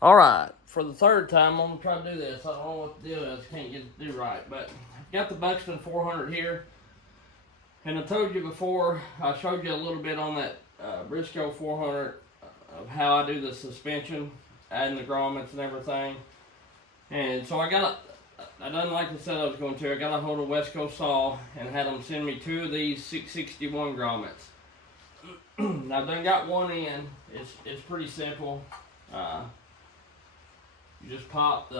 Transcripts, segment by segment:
All right, for the third time, I'm gonna try to do this. I don't know what the deal is. Can't get it to do right, but I've got the Buxton 400 here, and I told you before. I showed you a little bit on that Briscoe 400 of how I do the suspension, adding the grommets and everything. And so I done like I said I was going to. I got a hold of West Coast Saw and had them send me 2 of these 661 grommets. Now I done got one in. It's pretty simple. You just pop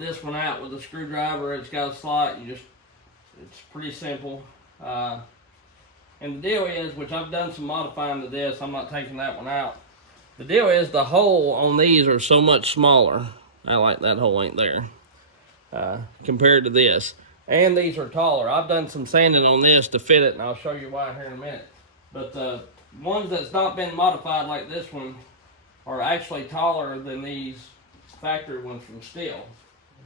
this one out with a screwdriver. It's got a slot. It's pretty simple. And the deal is, which I've done some modifying to this. I'm not taking that one out. The deal is the hole on these are so much smaller. I like that hole ain't there compared to this. And these are taller. I've done some sanding on this to fit it, and I'll show you why here in a minute. But the ones that's not been modified like this one are actually taller than these factory ones from Stihl.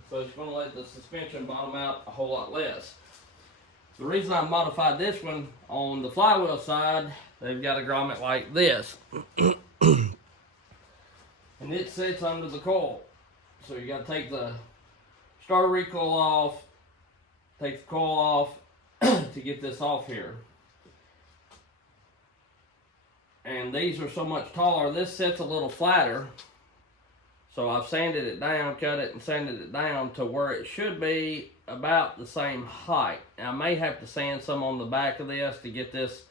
So it's going to let the suspension bottom out a whole lot less. The reason I modified this one on the flywheel side, they've got a grommet like this. And it sits under the coil. So you got to take the starter recoil off, take the coil off to get this off here. And these are so much taller. This sits a little flatter. So I've sanded it down, cut it, and sanded it down to where it should be about the same height. Now, I may have to sand some on the back of this to get this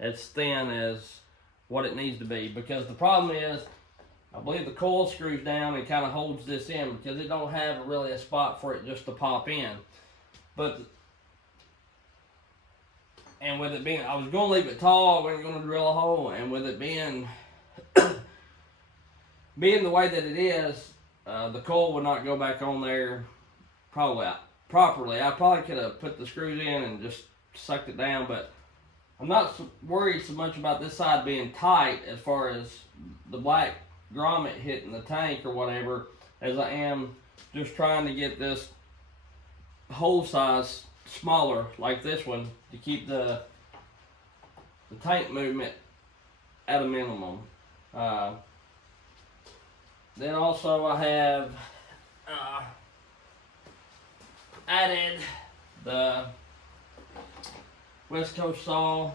as thin as what it needs to be. Because the problem is, I believe the coil screws down and kind of holds this in because it don't have really a spot for it just to pop in. And with it being, I was going to leave it tall, I wasn't going to drill a hole, and with it being the way that it is, the coil would not go back on there properly. I probably could have put the screws in and just sucked it down, but I'm not worried so much about this side being tight as far as the black grommet hitting the tank or whatever, as I am just trying to get this hole size smaller like this one to keep the tank movement at a minimum. Then also I have added the West Coast Saw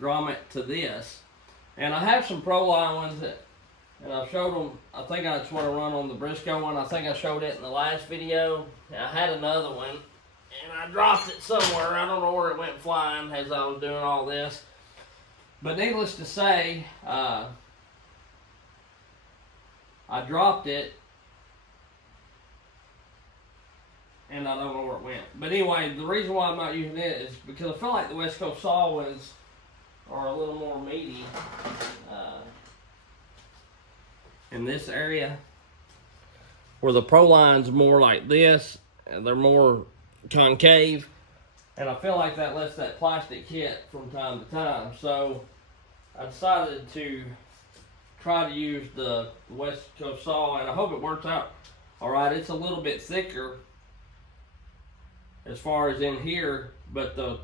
grommet to this. And I have some Pro-Line ones and I showed them. I think I just want to run on the Briscoe one. I think I showed it in the last video. I had another one and I dropped it somewhere. I don't know where it went flying as I was doing all this. But needless to say, I dropped it and I don't know where it went. But anyway, the reason why I'm not using it is because I feel like the West Coast Saw ones are a little more meaty in this area, where the Pro-Line's more like this, and they're more concave, and I feel like that lets that plastic hit from time to time. So I decided to try to use the West Coast Saw, and I hope it works out all right. It's a little bit thicker as far as in here, but the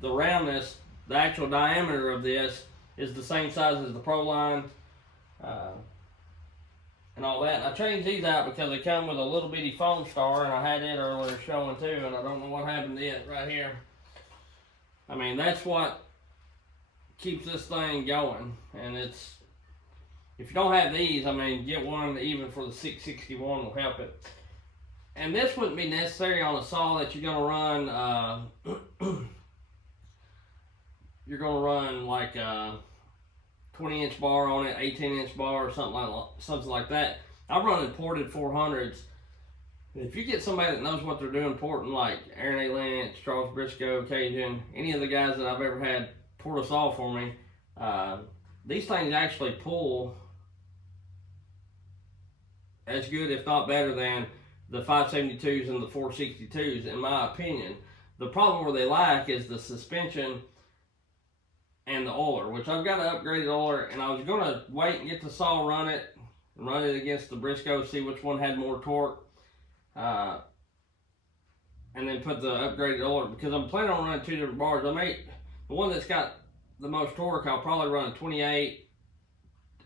roundness, the actual diameter of this is the same size as the Pro-Line and all that. And I changed these out because they come with a little bitty foam star, and I had it earlier showing too, and I don't know what happened to it right here. I mean, that's what keeps this thing going. And it's, if you don't have these, I mean, get one even for the 661 will help it. And this wouldn't be necessary on a saw that you're gonna run you're gonna run like a 20-inch bar on it, 18-inch bar, or something like that. I'm running ported 400s. If you get somebody that knows what they're doing porting, like Aaron A. Lynch, Charles Briscoe, Cajun, any of the guys that I've ever had port a saw for me, these things actually pull as good, if not better, than the 572s and the 462s, in my opinion. The problem where they lack is the suspension and the oiler, which I've got an upgraded oiler, and I was going to wait and get the saw, run it against the Briscoe, see which one had more torque, and then put the upgraded oiler, because I'm planning on running 2 different bars. The one that's got the most torque, I'll probably run a 28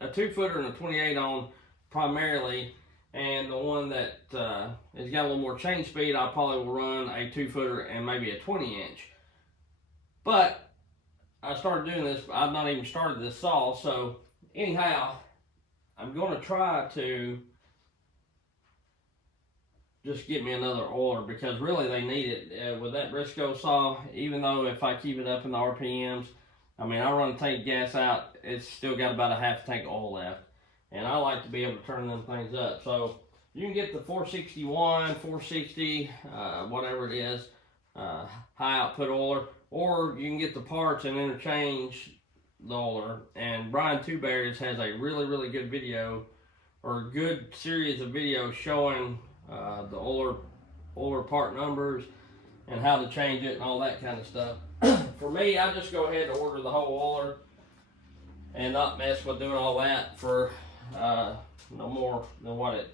a 2-footer and a 28 on primarily, and the one that has got a little more chain speed, I probably will run a 2-footer and maybe a 20-inch. But I started doing this, I've not even started this saw, so anyhow, I'm going to try to just get me another oiler, because really they need it. With that Briscoe saw, even though if I keep it up in the RPMs, I mean, I run a tank of gas out, it's still got about a half tank of oil left. And I like to be able to turn them things up. So you can get the 461, 460, whatever it is, high output oiler, or you can get the parts and interchange the oiler. And Brian Two Bears has a really good video, or a good series of videos showing the oiler part numbers and how to change it and all that kind of stuff. For me, I just go ahead and order the whole oiler and not mess with doing all that for no more than what it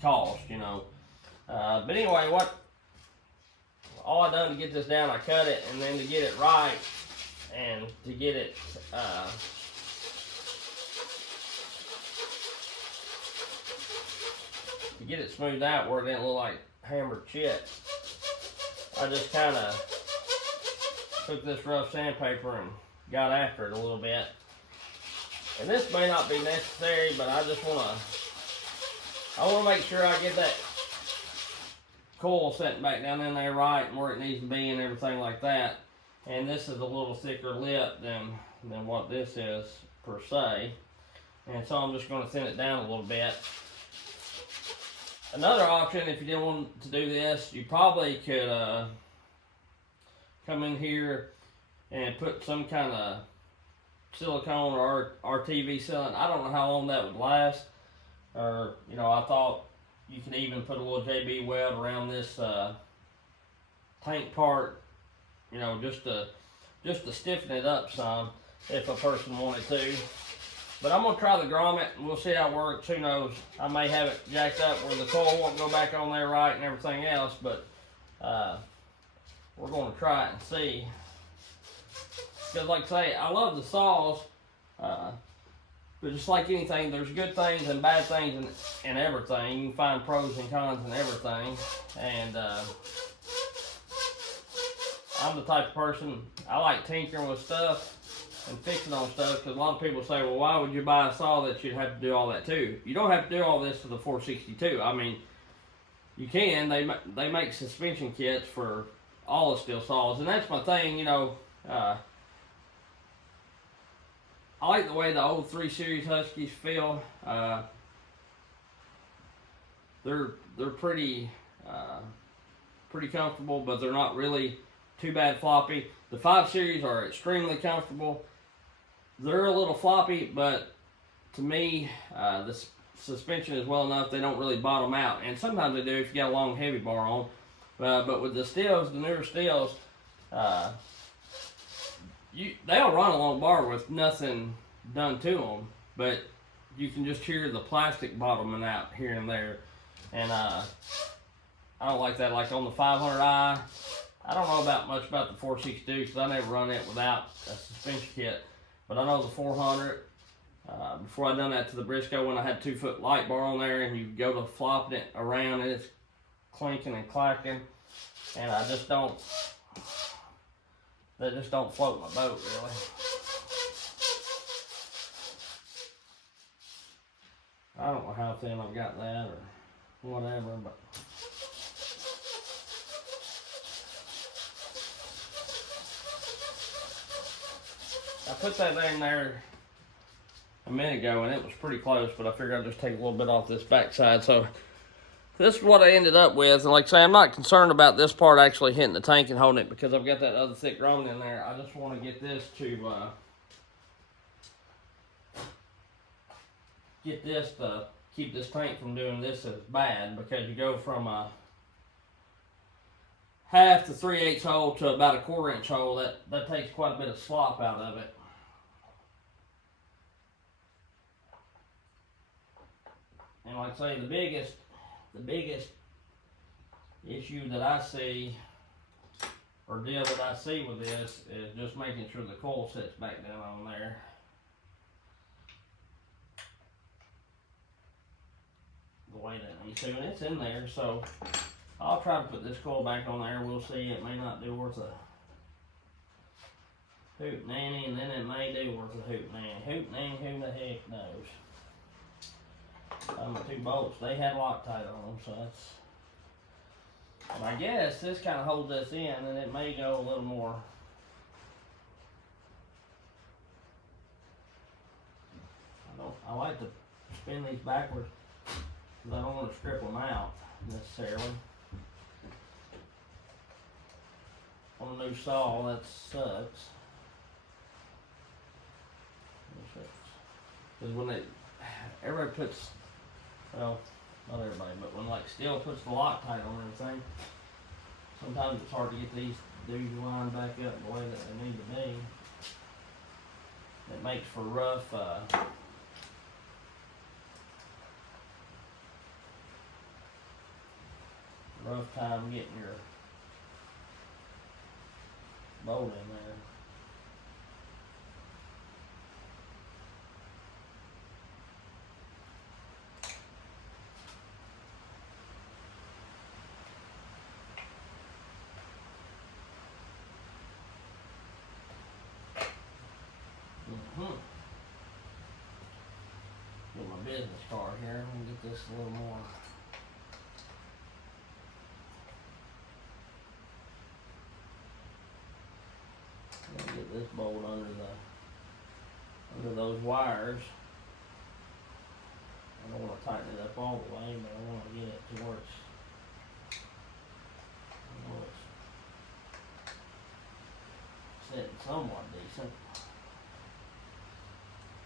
cost, you know. But anyway, all I done to get this down, I cut it, and then to get it right and to get it smoothed out where it didn't look like hammered shit, I just kind of took this rough sandpaper and got after it a little bit. And this may not be necessary, but I just want to make sure I get that coil set back down in there right and where it needs to be and everything like that. And this is a little thicker lip than what this is per se. And so I'm just going to thin it down a little bit. Another option, if you didn't want to do this, you probably could come in here and put some kind of silicone or RTV sealant. I don't know how long that would last. Or, you know, I thought you could even put a little JB weld around this tank part, you know, just to stiffen it up some if a person wanted to. But I'm going to try the grommet and we'll see how it works. Who knows? I may have it jacked up where the coil won't go back on there right and everything else, but we're going to try it and see. Because like I say, I love the saws, but just like anything, there's good things and bad things in everything. You can find pros and cons in everything. And I'm the type of person, I like tinkering with stuff and fixing on stuff, because a lot of people say, well, why would you buy a saw that you'd have to do all that too? You don't have to do all this to the 462. I mean, you can. They make suspension kits for all the Stihl saws, and that's my thing, you know. I like the way the old 3 Series Huskies feel. They're pretty comfortable, but they're not really too bad floppy. The 5 Series are extremely comfortable. They're a little floppy, but to me, the suspension is well enough. They don't really bottom out, and sometimes they do if you got a long heavy bar on. But with the Stihls, the newer Stihls, they'll run a long bar with nothing done to them, but you can just hear the plastic bottoming out here and there. And I don't like that. Like on the 500i, I don't know much about the 462 because I never run it without a suspension kit. But I know the 400, before I done that to the Briscoe, when I had 2-foot light bar on there and you go to flopping it around and it's clinking and clacking, and they just don't float my boat really. I don't know how thin I've got that or whatever, but I put that in there a minute ago and it was pretty close, but I figured I'd just take a little bit off this backside. So this is what I ended up with, and like I say, I'm not concerned about this part actually hitting the tank and holding it because I've got that other thick grommet in there. I just want to get this to keep this tank from doing this as bad, because you go from a 1/2 to 3/8 hole to about a 1/4 inch hole. That takes quite a bit of slop out of it. And like I say, the biggest issue that I see, or deal that I see with this, is just making sure the coil sets back down on there. the way that it needs to, and it's in there, so I'll try to put this coil back on there. We'll see. It may not do worth a hoot nanny, and then it may do worth a hoot nanny. Hoot nanny, who the heck knows? My 2 bolts, they had Loctite on them, so that's. And I guess this kind of holds this in, and it may go a little more. I like to spin these backwards because I don't want to strip them out necessarily. On a new saw, that sucks. Because when everybody puts, well, not everybody, but when like Stihl puts the Loctite on everything, sometimes it's hard to get these dudes lined back up the way that they need to be. It makes for rough, rough time getting your bolt in there. Get my business card here. I'm gonna get this a little more. Get this bolt under those wires. I don't want to tighten it up all the way, but I want to get it to where it's sitting somewhat decent.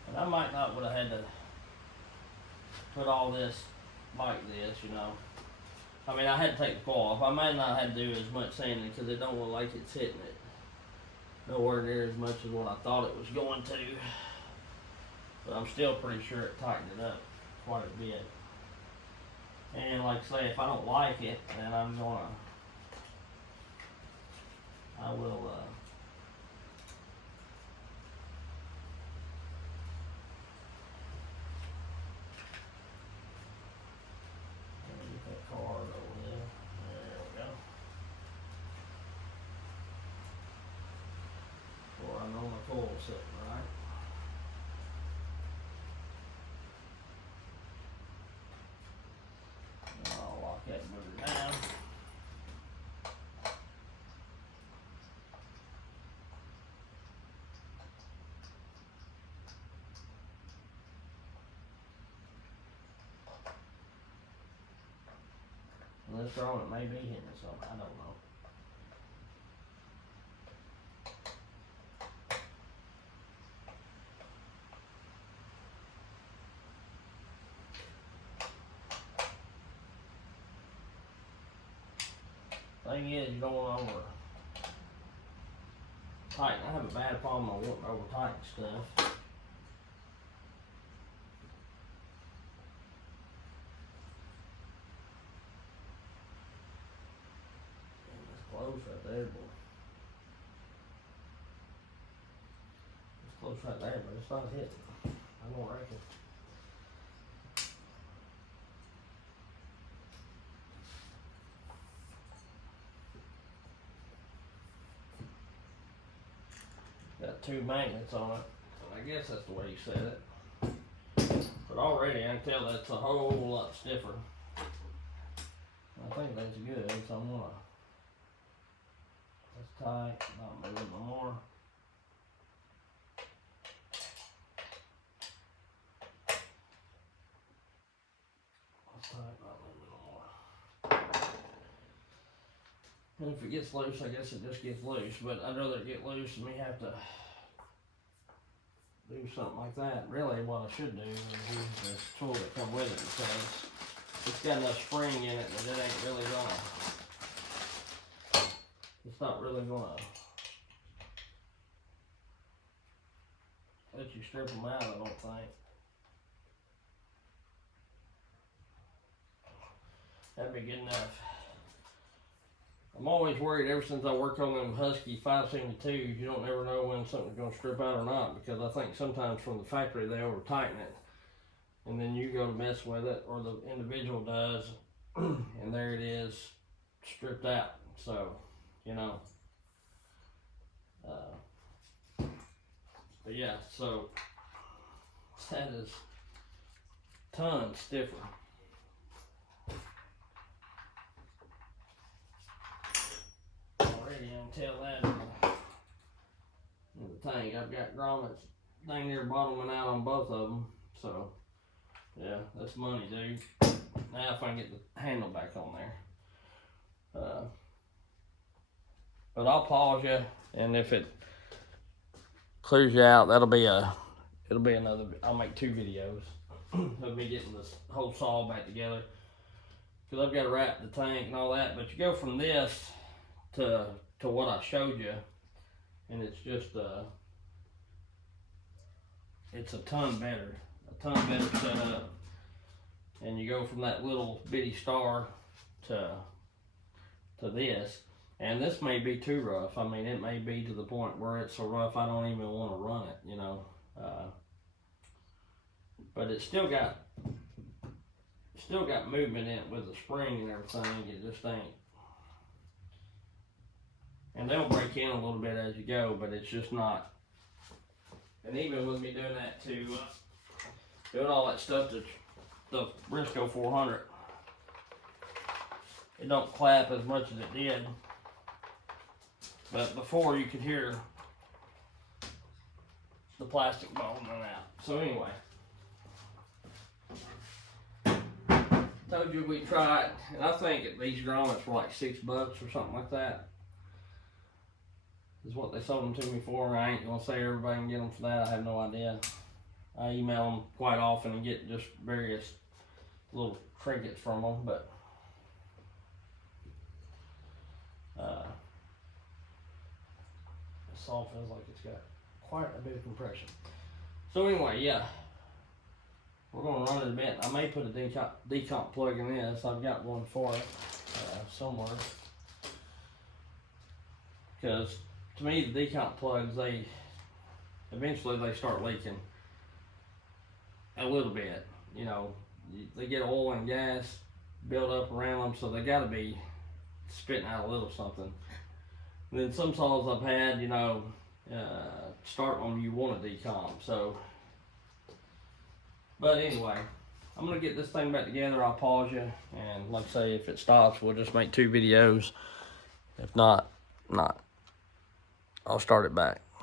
And I might not would have had to put all this like this, you know. I mean, I had to take the coil off. I might not have to do as much sanding because it don't look like it's hitting it nowhere near as much as what I thought it was going to. But I'm still pretty sure it tightened it up quite a bit. And like I say, if I don't like it, then I will get that card over there. There we go. Before I know my coil's sitting right. And I'll lock that motor down. And this drawing, it may be hitting something, I don't know. Thing is, you don't want to over tighten. I have a bad problem on wanting to over tighten stuff. And it's close right there, boy. It's close right there, but it's not hitting. I don't reckon. Got 2 magnets on it, and I guess that's the way you set it. But already I can tell that's a whole lot stiffer. I think that's good, so I'm gonna, that's tight, not moving no more. That's tight, not moving no more. And if it gets loose, I guess it just gets loose, but I'd rather it get loose than me have to do something like that. Really, what I should do is use this tool that comes with it, because it's got enough spring in it that it ain't really gonna, it's not really gonna let you strip them out, I don't think. That'd be good enough. I'm always worried ever since I worked on them Husky 572s, you don't ever know when something's going to strip out or not, because I think sometimes from the factory they over tighten it. and then you go to mess with it, or the individual does, and there it is, stripped out. So, you know, but yeah, so that is tons stiffer. Already, I can tell that in the tank. I've got grommets dang near bottoming out on both of them. So, yeah, that's money, dude. Now if I can get the handle back on there. But I'll pause you, and if it clears you out, it'll be another, I'll make 2 videos of me getting this whole saw back together, because I've got to wrap the tank and all that. But you go from this to what I showed you, and it's just it's a ton better setup. And you go from that little bitty star to this, and this may be too rough. I mean, it may be to the point where it's so rough I don't even want to run it, you know. But it's still got movement in it with the spring and everything. It just ain't. And they'll break in a little bit as you go, but it's just not. And even with me doing that too, doing all that stuff to the Briscoe 400, it don't clap as much as it did. But before, you could hear the plastic bone run out. So anyway, told you we tried, and I think these grommets were like $6 or something like that. Is what they sold them to me for. I ain't gonna say everybody can get them for that. I have no idea. I email them quite often and get just various little trinkets from them, but the saw feels like it's got quite a bit of compression. So anyway, yeah, we're gonna run it a bit. I may put a decomp plug in this. I've got one for it somewhere, because to me the decomp plugs, they eventually start leaking a little bit. You know, they get oil and gas built up around them, so they got to be spitting out a little something. And then some saws I've had, you know, start them, you want to decomp. So, but anyway, I'm gonna get this thing back together. I'll pause you, and like I say, if it stops, we'll just make 2 videos. If not, I'll start it back.